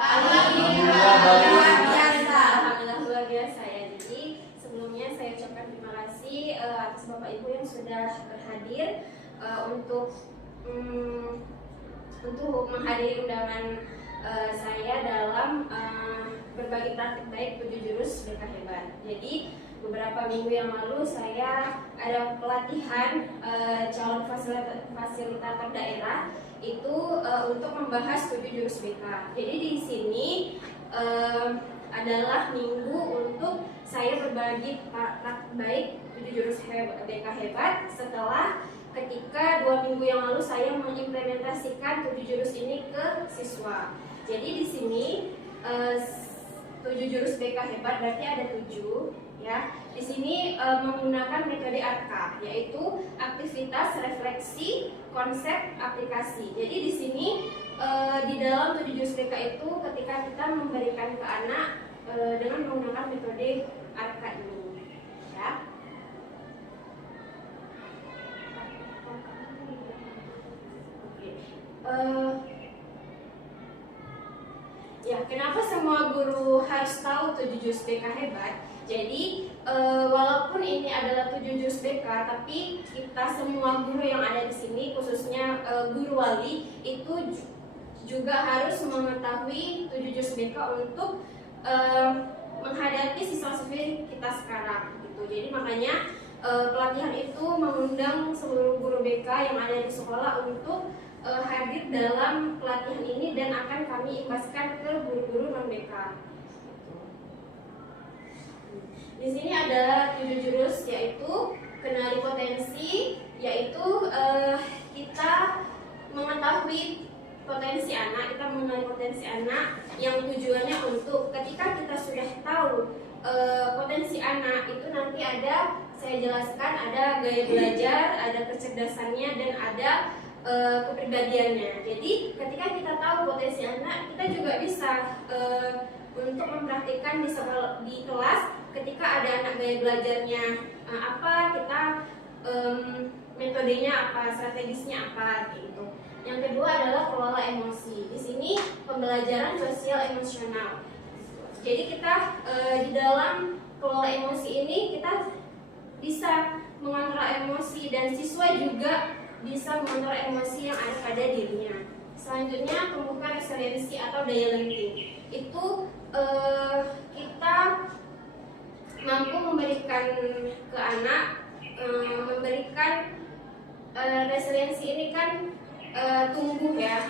Alhamdulillah baik. Alhamdulillah luar biasa ya. Jadi sebelumnya saya ucapkan terima kasih atas Bapak Ibu yang sudah berhadir untuk menghadiri undangan saya dalam berbagi praktik baik 7 jurus BK Hebat. Jadi beberapa minggu yang lalu saya ada pelatihan calon fasilitator daerah itu untuk membahas 7 jurus BK. Jadi di sini adalah minggu untuk saya berbagi praktik baik 7 jurus BK Hebat setelah ketika 2 minggu yang lalu saya mengimplementasikan 7 jurus ini ke siswa. Jadi di sini 7 jurus BK Hebat berarti ada 7 ya. Di sini menggunakan metode ARKA, yaitu aktivitas, refleksi, konsep, aplikasi. Jadi di sini di dalam 7 jurus BK itu ketika kita memberikan ke anak dengan menggunakan metode ARKA ini ya. Ya, kenapa semua guru harus tahu 7 jurus BK Hebat? Jadi, walaupun ini adalah 7 jurus BK, tapi kita semua guru yang ada di sini, khususnya guru wali, itu juga harus mengetahui 7 jurus BK untuk menghadapi siswa-siswi kita sekarang. Gitu. Jadi makanya pelatihan itu mengundang seluruh guru BK yang ada di sekolah untuk hadir dalam pelatihan ini dan akan kami imbaskan ke guru-guru non BK. Di sini ada 7 jurus, yaitu kenali potensi, yaitu kita mengetahui potensi anak, kita mengenali potensi anak yang tujuannya untuk ketika kita sudah tahu potensi anak itu nanti ada, saya jelaskan, ada gaya belajar, ada kecerdasannya, dan ada kepribadiannya. Jadi ketika kita tahu potensi anak, kita juga bisa untuk mempraktikkan di kelas. Ketika ada anak gaya belajarnya apa, kita metodenya apa, strategisnya apa gitu. Yang kedua adalah kelola emosi. Di sini pembelajaran sosial emosional. Jadi kita di dalam kelola emosi ini kita bisa mengontrol emosi dan siswa juga bisa mengontrol emosi yang ada pada dirinya. Selanjutnya pembukaan resiliensi atau daya lenting. Itu kita mampu memberikan ke anak, memberikan resiliensi ini kan tumbuh ya,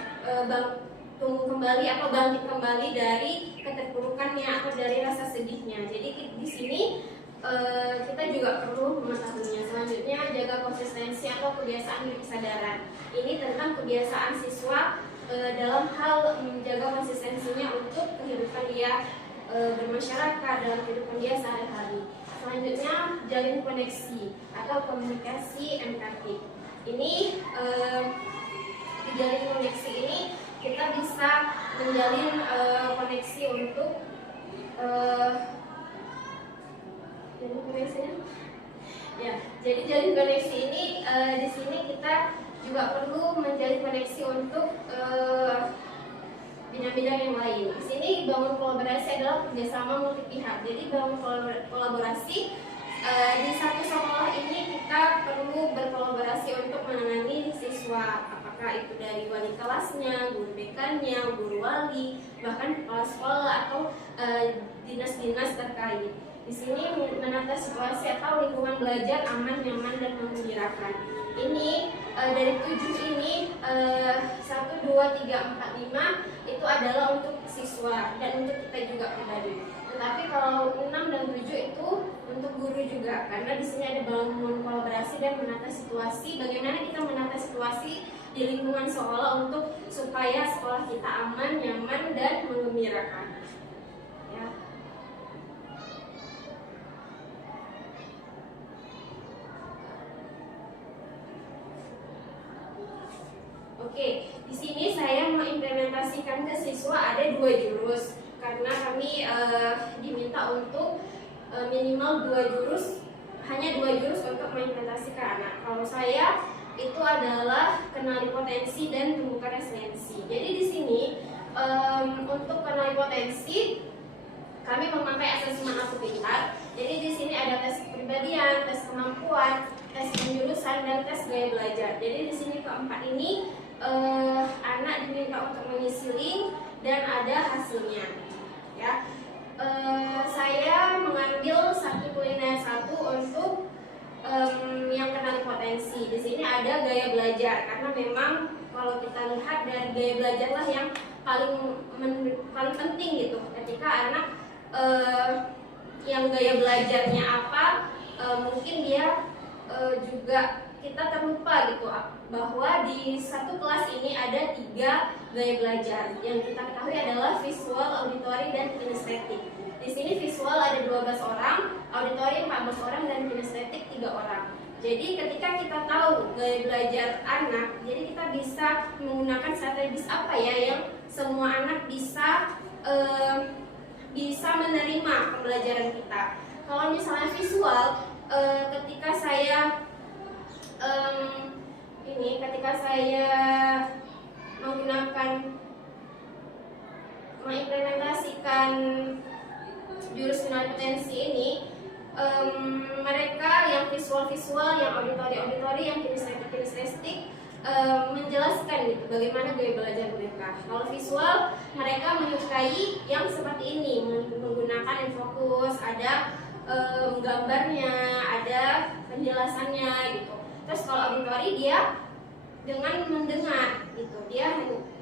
tumbuh kembali atau bangkit kembali dari keterpurukannya atau dari rasa sedihnya. Jadi di sini kita juga perlu mengetahuinya. Selanjutnya jaga konsistensi atau kebiasaan hidup kesadaran. Ini tentang kebiasaan siswa dalam hal menjaga konsistensinya untuk kehidupan dia bermasyarakat, dalam kehidupan dia sehari-hari. Selanjutnya jalin koneksi atau komunikasi empatik. Ini di jalin koneksi ini kita bisa menjalin koneksi untuk jalin koneksinya. Ya, jadi jalin koneksi ini di sini kita juga perlu menjalin koneksi untuk bidang-bidang yang lain. Di sini bangun kolaborasi adalah kerjasama multi pihak. Jadi bangun kolaborasi di satu sekolah ini kita perlu berkolaborasi untuk menangani siswa. Apakah itu dari wali kelasnya, guru BK-nya, guru wali, bahkan kepala sekolah atau dinas-dinas terkait. Di sini menata situasi atau lingkungan belajar aman, nyaman, dan menggembirakan. Ini dari 7 ini 1, 2, 3, 4, 5 itu adalah untuk siswa dan untuk kita juga pribadi. Tetapi kalau 6 dan 7 itu untuk guru juga, karena di sini ada bangun kolaborasi dan menata situasi. Bagaimana kita menata situasi di lingkungan sekolah untuk supaya sekolah kita aman, nyaman, dan menggembirakan. Ya. Oke, di sini saya mengimplementasikan ke siswa ada 2 jurus karena kami diminta untuk minimal 2 jurus, hanya 2 jurus untuk mengimplementasikan anak. Kalau saya itu adalah kenali potensi dan tumbuhkan resiliensi. Jadi di sini untuk kenali potensi, kami memakai asesmen Aku Pintar. Jadi di sini ada tes kepribadian, tes kemampuan, tes penjurusan, dan tes gaya belajar. Jadi di sini keempat ini anak diminta untuk mengisi link dan ada hasilnya. Ya, saya mengambil satu kuliner satu untuk yang kenali potensi. Di sini ada gaya belajar karena memang kalau kita lihat dari gaya belajarlah yang paling penting gitu. Ketika anak yang gaya belajarnya apa, mungkin dia juga kita terlupa gitu bahwa di satu kelas ini ada 3 gaya belajar. Yang kita ketahui adalah visual, auditory, dan kinestetik. Di sini visual ada 12 orang, auditory 14 orang, dan kinestetik 3 orang. Jadi ketika kita tahu gaya belajar anak, jadi kita bisa menggunakan strategi apa ya yang semua anak bisa menerima pembelajaran kita. Kalau misalnya visual, ketika saya mengimplementasikan jurus kenali potensi ini, mereka yang visual, yang auditori, yang kinestetik menjelaskan gitu bagaimana gaya belajar mereka. Kalau visual, mereka menyukai yang seperti ini, menggunakan infokus, ada gambarnya, ada penjelasannya gitu. Terus kalau auditori, dia dengan mendengar gitu, dia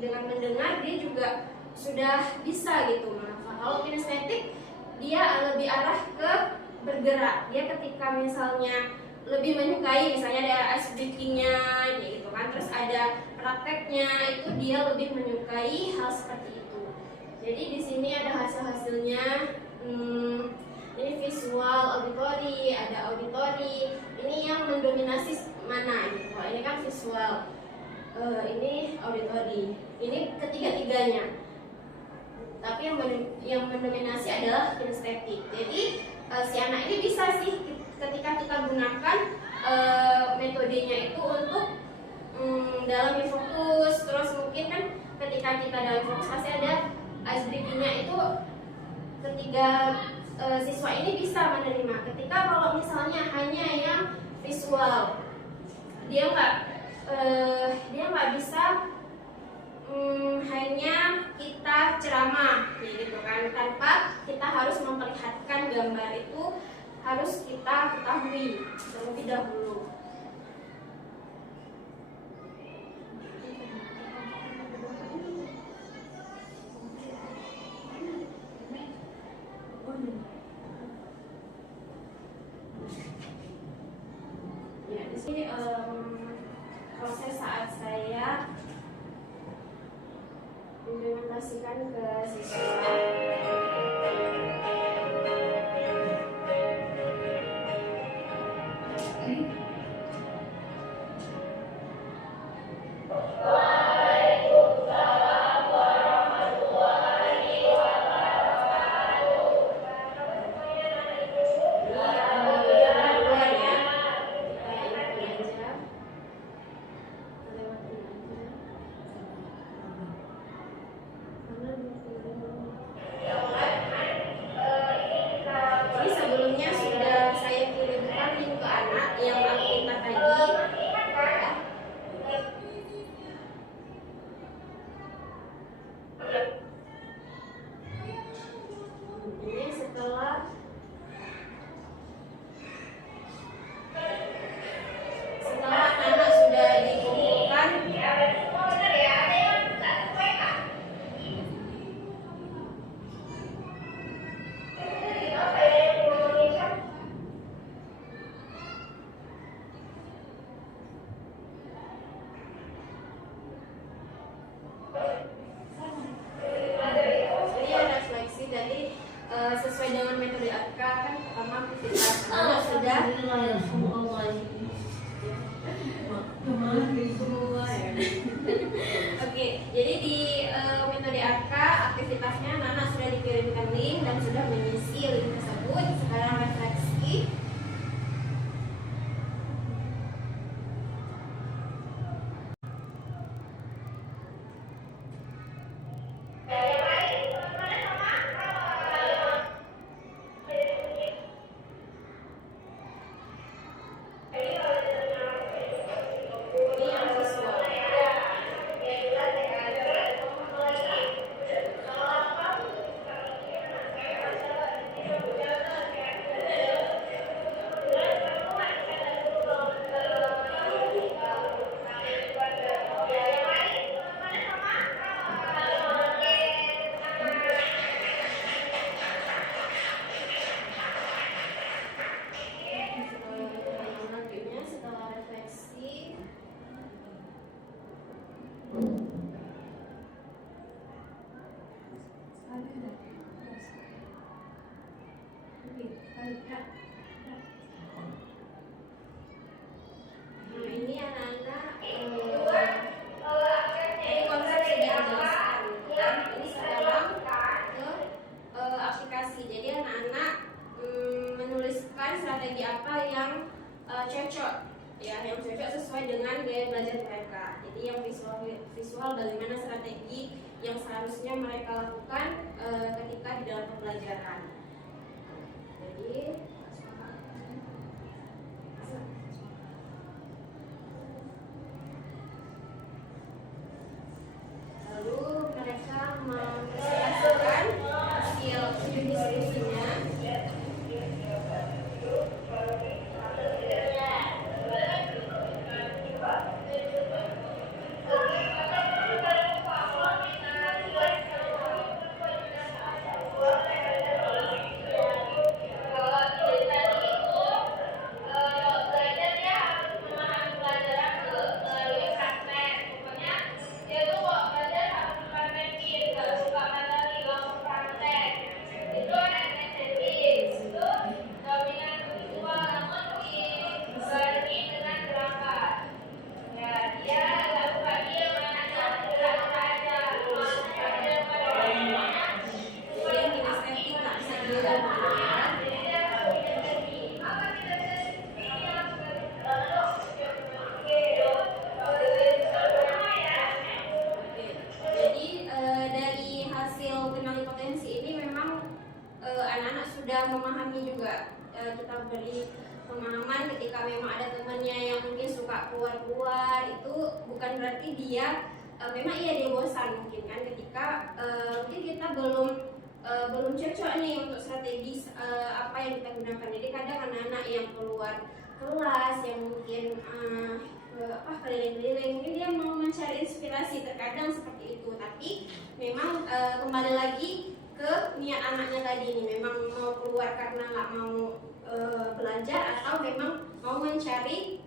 dengan mendengar dia juga sudah bisa gitu menghafal. Kalau kinestetik, dia lebih arah ke bergerak. Dia ketika misalnya lebih menyukai, misalnya ada ice breaking-nya gitu kan, terus ada prakteknya, itu dia lebih menyukai hal seperti itu. Jadi di sini ada hasil-hasilnya. Ini visual, auditori, ada auditori. Ini yang mendominasi mana gitu. Kalau ini kan visual, ini auditori. Ini ketiga-tiganya. Tapi yang mendominasi adalah kinestetik. Jadi si anak ini bisa sih ketika kita gunakan metodenya itu untuk dalam fokus. Terus mungkin kan ketika kita dalam fokus pasti ada ice breaking-nya, itu ketiga siswa ini bisa menerima. Ketika kalau misalnya hanya yang visual, dia nggak bisa hanya kita ceramah gitu kan, tanpa kita harus memperlihatkan gambar itu harus kita ketahui terlebih dahulu. Ya, di sini proses saat saya implementasikan ke siswa. Sesuai dengan metode AK kan pertama kita sudah Oke, jadi di metode AK aktivitasnya Nana sudah dikirimkan link dan sudah mengisi link tersebut. Sekarang refleksi. cocok ya, yang cocok sesuai dengan gaya belajar mereka. Jadi yang visual bagaimana strategi yang seharusnya mereka lakukan ketika di dalam pembelajaran. Jadi lalu mereka mempresentasikan hasil ujian diskusinya. Memahami juga, kita beri pemahaman ketika memang ada temannya yang mungkin suka keluar itu bukan berarti dia memang dia bosan mungkin kan, ketika mungkin kita belum cocok nih untuk strategi apa yang kita gunakan. Jadi kadang anak-anak yang keluar kelas yang mungkin keliling-keliling, mungkin dia mau mencari inspirasi, terkadang seperti itu. Tapi memang kembali lagi ke niat anaknya tadi nih, memang mau keluar karena nggak mau belajar atau memang mau mencari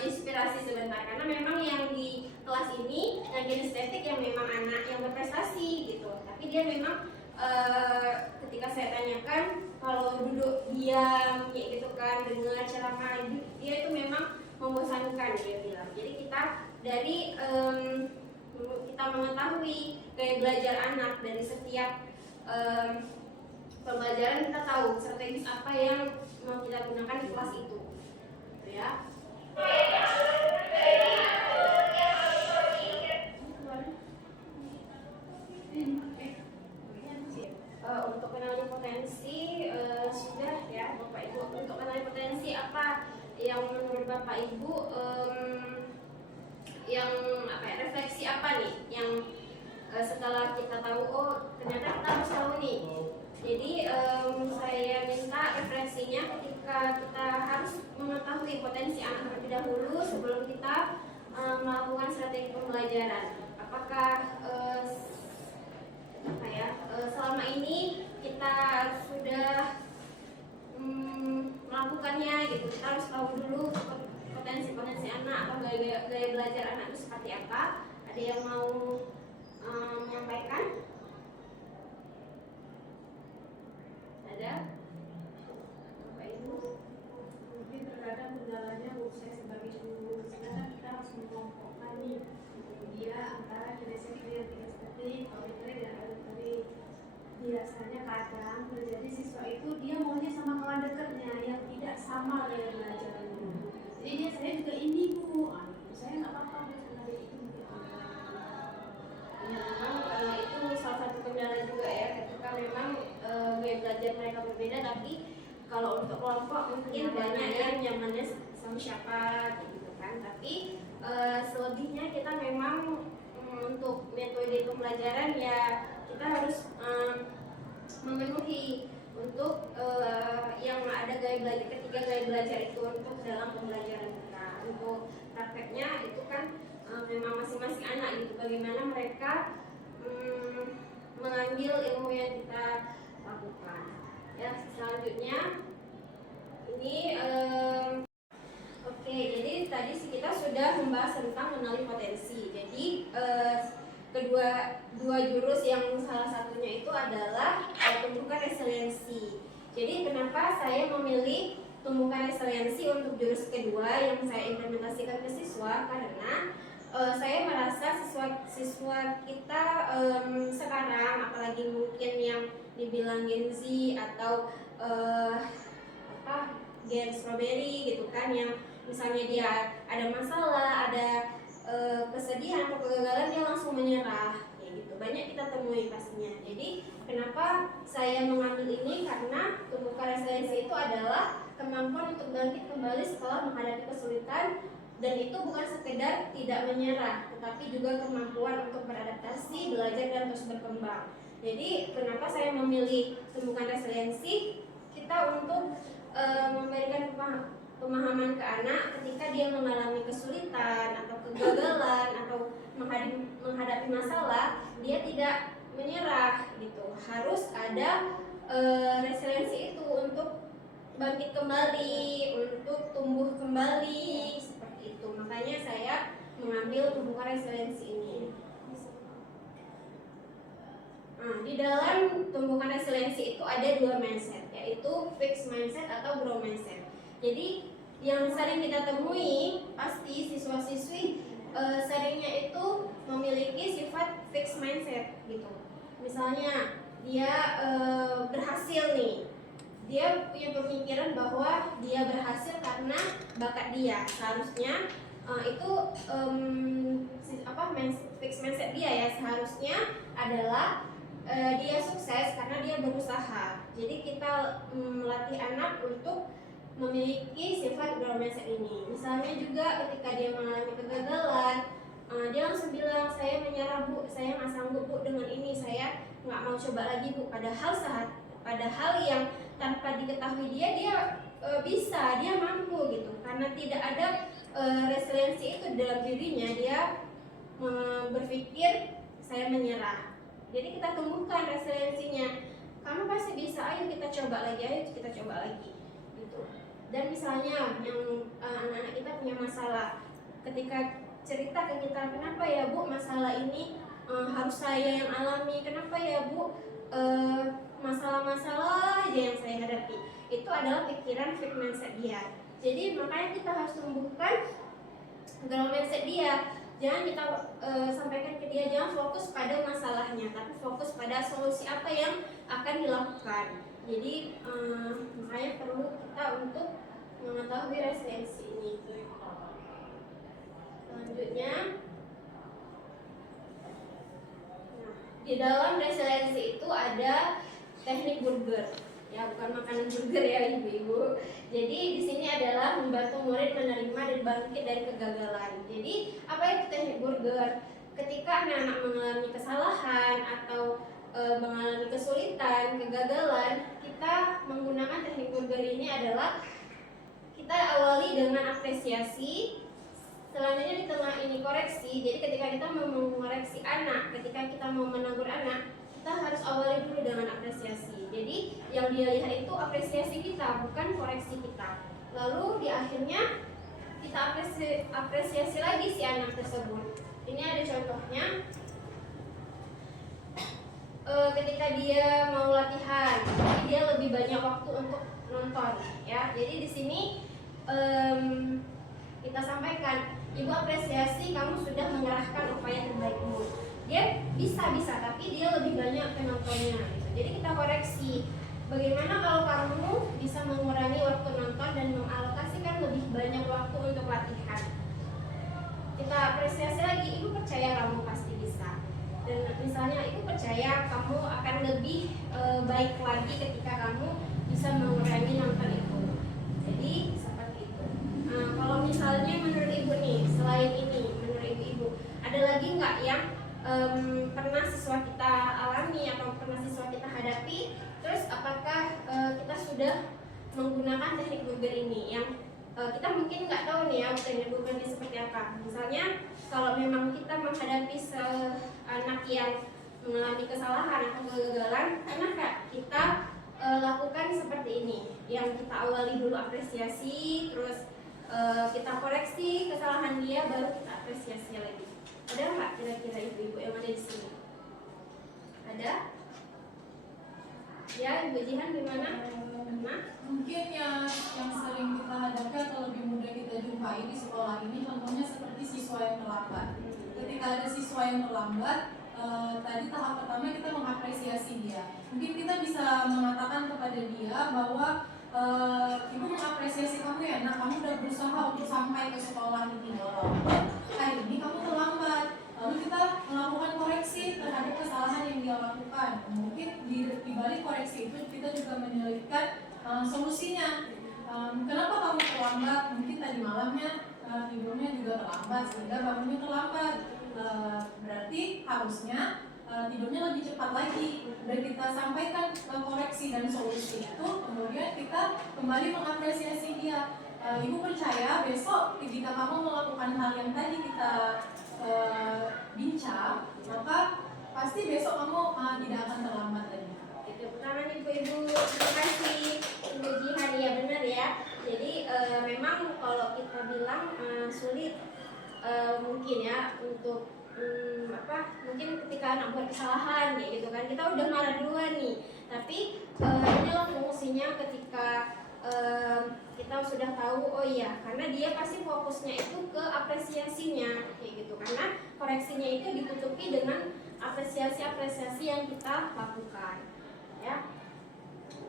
inspirasi sebentar. Karena memang yang di kelas ini yang kinestetik yang memang anak yang berprestasi gitu, tapi dia memang ketika saya tanyakan kalau duduk diam kayak gitu kan, dengar ceramah dia itu memang membosankan, dia bilang. Jadi kita dari kita mengetahui gaya belajar anak dari setiap pembelajaran, kita tahu strategis apa yang mau kita gunakan di kelas itu, gitu ya. Untuk kenali potensi sudah ya Bapak Ibu. Untuk kenali potensi apa yang menurut Bapak Ibu yang refleksi apa nih yang setelah kita tahu, oh ternyata kita harus tahu nih. Jadi saya minta refleksinya ketika kita harus mengetahui potensi anak terlebih dahulu sebelum kita melakukan strategi pembelajaran. Apakah selama ini kita sudah melakukannya gitu. Kita harus tahu dulu potensi anak atau gaya belajar anak itu seperti apa. Ada yang mau menyampaikan? Ada? Bapak Ibu? Mungkin terkadang kendalanya saya sebagai guru, sekarang kita harus mengelompokkan nih dia antara kinestetik dan estetik, auditory dan auditory. Biasanya kadang terjadi siswa itu dia maunya sama kawan dekatnya yang tidak sama gaya belajarnya. Jadi dia, saya juga ini bu, saya nggak apa-apa sama dia itu. Ya, memang itu salah satu kendala juga ya, ketika memang gaya belajar mereka berbeda. Tapi kalau untuk kelompok mungkin banyak yang nyamannya sama siapa gitu kan. Tapi selebihnya kita memang untuk metode pembelajaran ya kita harus memenuhi untuk yang ada ketiga gaya belajar itu untuk dalam pembelajaran kita. Untuk prakteknya itu kan memang masing-masing anak gitu, bagaimana mereka mengambil ilmu yang kita lakukan. Ya, selanjutnya ini oke, jadi tadi kita sudah membahas tentang mengenali potensi. Jadi dua jurus yang salah satunya itu adalah tumbuhkan resiliensi. Jadi kenapa saya memilih tumbuhkan resiliensi untuk jurus kedua yang saya implementasikan ke siswa, karena saya merasa siswa kita sekarang, apalagi mungkin yang dibilang Gen Z atau gen strawberry gitu kan, yang misalnya dia ada masalah, ada kesedihan atau kegagalan, dia langsung menyerah kayak gitu. Banyak kita temui pastinya. Jadi kenapa saya mengambil ini, karena tumbukan resiliensi itu adalah kemampuan untuk bangkit kembali setelah menghadapi kesulitan, dan itu bukan sekedar tidak menyerah, tetapi juga kemampuan untuk beradaptasi, belajar, dan terus berkembang. Jadi kenapa saya memilih tumbukan resiliensi, kita untuk memberikan pemahaman ke anak ketika dia mengalami kesulitan atau kegagalan atau menghadapi masalah, dia tidak menyerah gitu. Harus ada resiliensi itu untuk bangkit kembali, untuk tumbuh kembali, seperti itu. Makanya saya mengambil tumbukan resiliensi ini. Nah, di dalam tumbukan resiliensi itu ada dua mindset, yaitu fixed mindset atau growth mindset. Jadi yang sering kita temui, pasti siswa-siswi seringnya itu memiliki sifat fixed mindset gitu. Misalnya dia berhasil nih, dia punya pemikiran bahwa dia berhasil karena bakat dia. Seharusnya itu fixed mindset dia ya, seharusnya adalah dia sukses karena dia berusaha. Jadi kita melatih anak untuk memiliki sifat growth mindset ini. Misalnya juga ketika dia mengalami kegagalan, dia langsung bilang, saya menyerah bu, saya nggak sanggup bu dengan ini, saya nggak mau coba lagi bu. Padahal yang tanpa diketahui dia bisa, dia mampu gitu. Karena tidak ada resiliensi itu dalam dirinya, dia berpikir saya menyerah. Jadi kita tumbuhkan resiliensinya. Kamu pasti bisa, ayo kita coba lagi gitu. Dan misalnya yang anak-anak kita punya masalah, ketika cerita ke kita, kenapa ya bu masalah ini harus saya yang alami, kenapa ya bu masalah-masalah aja yang saya hadapi. Itu adalah pikiran fixed mindset dia. Jadi makanya kita harus tumbuhkan growth mindset dia. Jangan kita sampaikan ke dia, jangan fokus pada masalahnya, tapi fokus pada solusi apa yang akan dilakukan. Jadi makanya perlu kita untuk mengetahui resiliensi ini. Selanjutnya, di dalam resiliensi itu ada teknik burger, ya bukan makanan burger ya ibu-ibu. Jadi di sini adalah membantu murid menerima dan bangkit dari kegagalan. Jadi apa itu teknik burger? Ketika anak-anak mengalami kesalahan atau mengalami kesulitan, kegagalan, kita menggunakan teknik burger ini adalah kita awali dengan apresiasi. Selanjutnya di tengah ini koreksi. Jadi ketika kita mau mengoreksi anak, ketika kita mau menegur anak, kita harus awali dulu dengan apresiasi. Jadi yang dia lihat itu apresiasi kita, bukan koreksi kita. Lalu di akhirnya kita apresiasi lagi si anak tersebut. Ini ada contohnya. Ketika dia mau latihan, tapi dia lebih banyak waktu untuk nonton, ya. Jadi di sini kita sampaikan, ibu apresiasi kamu sudah mengerahkan upaya terbaikmu. Dia bisa, tapi dia lebih banyak ke nontonnya gitu. Jadi kita koreksi, bagaimana kalau kamu bisa mengurangi waktu nonton dan mengalokasikan lebih banyak waktu untuk latihan. Kita apresiasi lagi, ibu percaya kamu pasti bisa. Dan misalnya ibu percaya kamu akan lebih baik lagi ketika kamu bisa mengurangi nonton itu. Jadi seperti itu. Nah, kalau misalnya menurut ibu nih, selain ini, menurut ibu ada lagi nggak yang pernah siswa kita alami atau pernah siswa kita hadapi, terus apakah kita sudah menggunakan teknik burger ini yang kita mungkin nggak tahu nih ya teknik burger ini seperti apa. Misalnya kalau memang kita menghadapi anak yang mengalami kesalahan atau kegagalan, pernahkah kita lakukan seperti ini, yang kita awali dulu apresiasi, terus kita koreksi kesalahan dia, baru kita apresiasi lagi. Ada nggak kira-kira ibu-ibu yang ada di sini? Ada? Ya, Ibu Jihan gimana? Mungkin yang sering kita hadapi atau lebih mudah kita jumpai di sekolah ini, contohnya seperti siswa yang terlambat. Ketika ada siswa yang terlambat, tadi tahap pertama kita mengapresiasi dia. Mungkin kita bisa mengatakan kepada dia bahwa ibu mengapresiasi kamu ya, nah kamu udah berusaha untuk sampai ke sekolah ini, walaupun hari ini kamu terlambat. Lalu kita melakukan koreksi terhadap kesalahan yang dia lakukan. Mungkin di balik koreksi itu kita juga menyelipkan solusinya. Kenapa kamu terlambat? Mungkin tadi malamnya tidurnya juga terlambat sehingga bangunnya terlambat. Berarti harusnya tidurnya lebih cepat lagi. Dan kita sampaikan koreksi dan solusi itu, kemudian kita kembali mengapresiasi dia. Ibu percaya besok jika kamu melakukan hal yang tadi kita bincang, maka pasti besok kamu tidak akan terlambat lagi. Tepuk tangan ibu-ibu, terima kasih Ibu Jihan, ya benar ya. Jadi memang kalau kita bilang sulit mungkin ya untuk mungkin ketika anak buat kesalahan kayak gitu kan, kita udah marah duluan nih. Tapi inilah fungsinya ketika kita sudah tahu, oh iya, karena dia pasti fokusnya itu ke apresiasinya kayak gitu, karena koreksinya itu ditutupi dengan apresiasi yang kita lakukan ya.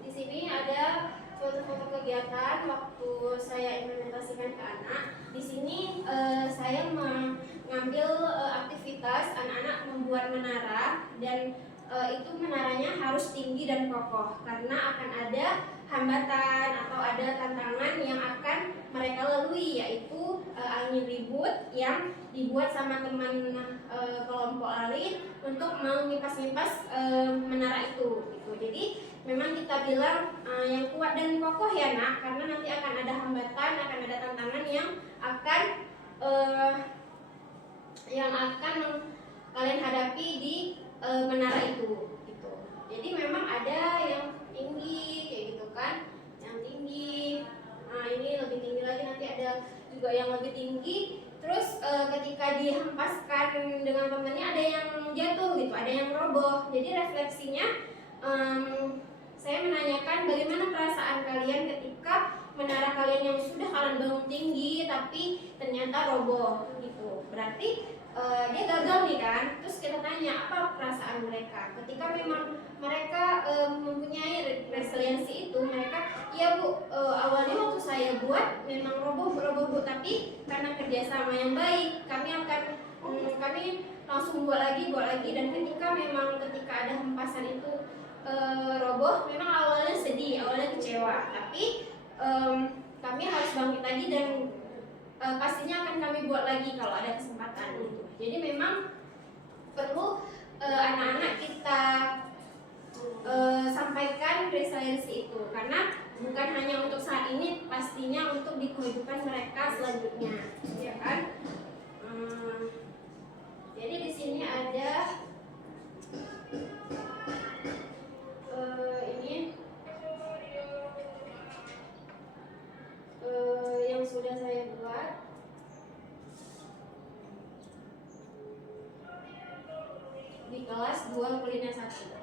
Di sini ada foto-foto kegiatan waktu saya implementasikan ke anak. Di sini saya mengambil aktivitas anak-anak membuat menara, dan itu menaranya harus tinggi dan kokoh karena akan ada hambatan atau ada tantangan yang akan mereka lalui, yaitu angin ribut yang dibuat sama teman kelompok lain untuk mengipas-ngipas menara itu gitu. Jadi memang kita bilang yang kuat dan kokoh ya nak, karena nanti akan ada hambatan, akan ada tantangan yang akan kalian hadapi di menara itu gitu. Jadi memang ada yang tinggi kayak gitu kan, yang tinggi. Nah ini lebih tinggi lagi, nanti ada juga yang lebih tinggi. Terus ketika dihempaskan dengan temannya ada yang jatuh gitu, ada yang roboh. Jadi refleksinya saya menanyakan bagaimana perasaan kalian ketika menara kalian yang sudah kalian bangun tinggi tapi ternyata roboh gitu. Berarti dia gagal nih kan. Terus kita tanya apa perasaan mereka ketika memang mereka mempunyai resiliensi itu. Mereka, ya bu, awalnya waktu saya buat memang roboh bu, tapi karena kerjasama yang baik kami langsung buat lagi, dan ketika ada hempasan itu roboh, memang awalnya sedih, awalnya kecewa, tapi kami harus bangkit lagi dan pastinya akan kami buat lagi kalau ada kesempatan gitu. Jadi memang perlu anak-anak kita sampaikan resiliensi itu, karena bukan hanya untuk saat ini, pastinya untuk di kehidupan mereka selanjutnya, ya kan? Jadi di sini ada ini yang sudah saya buat. Di kelas 2 kuliner 1.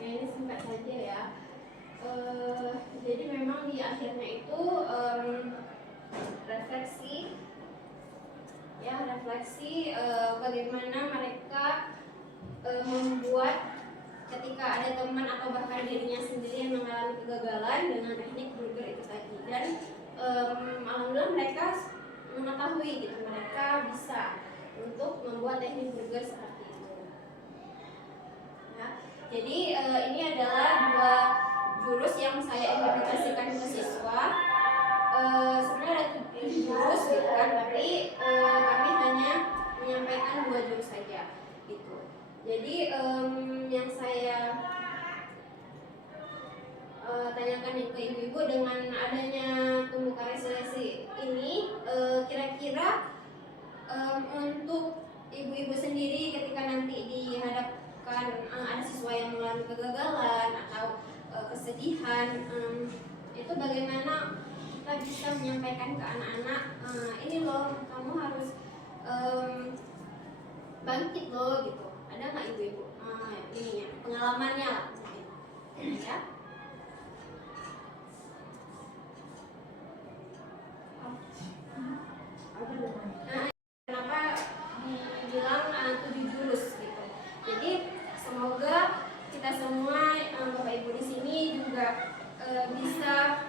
Ini singkat saja ya. Jadi memang di akhirnya itu refleksi bagaimana mereka membuat ketika ada teman atau bahkan dirinya sendiri yang mengalami kegagalan dengan teknik burger itu tadi. Dan alhamdulillah mereka mengetahui gitu, mereka bisa untuk membuat teknik burger seperti itu. Ya, jadi ini adalah dua jurus yang saya implementasikan ke siswa. Sebenarnya ada 7 jurus gitu kan, tapi kami hanya menyampaikan 2 jurus saja gitu. Jadi yang saya tanyakan ke ibu-ibu, dengan adanya tumbuh karya seleksi ini, kira-kira untuk ibu-ibu sendiri ketika nanti dihadapkan ada siswa yang mengalami kegagalan atau kesedihan, itu bagaimana kita bisa menyampaikan ke anak-anak, ini loh kamu harus bangkit loh gitu. Ada nggak ibu-ibu ininya, pengalamannya lah mungkin ya? Kenapa dibilang 7 jurus gitu? Jadi semoga kita semua Bapak Ibu di sini juga bisa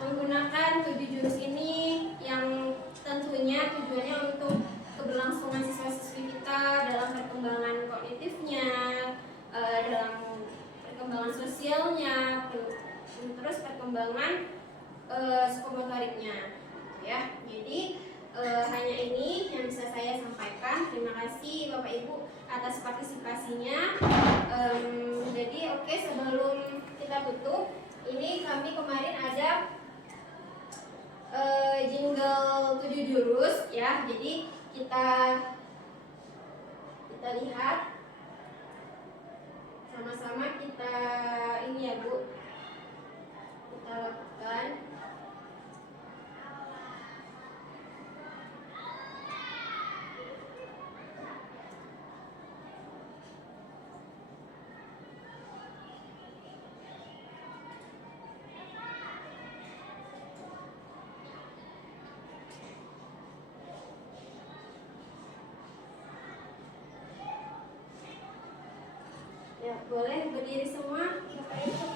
menggunakan 7 jurus ini yang tentunya tujuannya untuk keberlangsungan siswa-siswi kita dalam perkembangan kognitifnya, dalam perkembangan sosialnya, terus perkembangan psikomotoriknya, ya. Jadi hanya ini yang bisa saya sampaikan. Terima kasih Bapak Ibu atas partisipasinya. Jadi oke, sebelum kita tutup, ini kami kemarin ada jingle 7 jurus ya. Jadi kita lihat sama-sama, kita ini ya Bu, kita lakukan. Ya, boleh berdiri semua Bapak Ibu.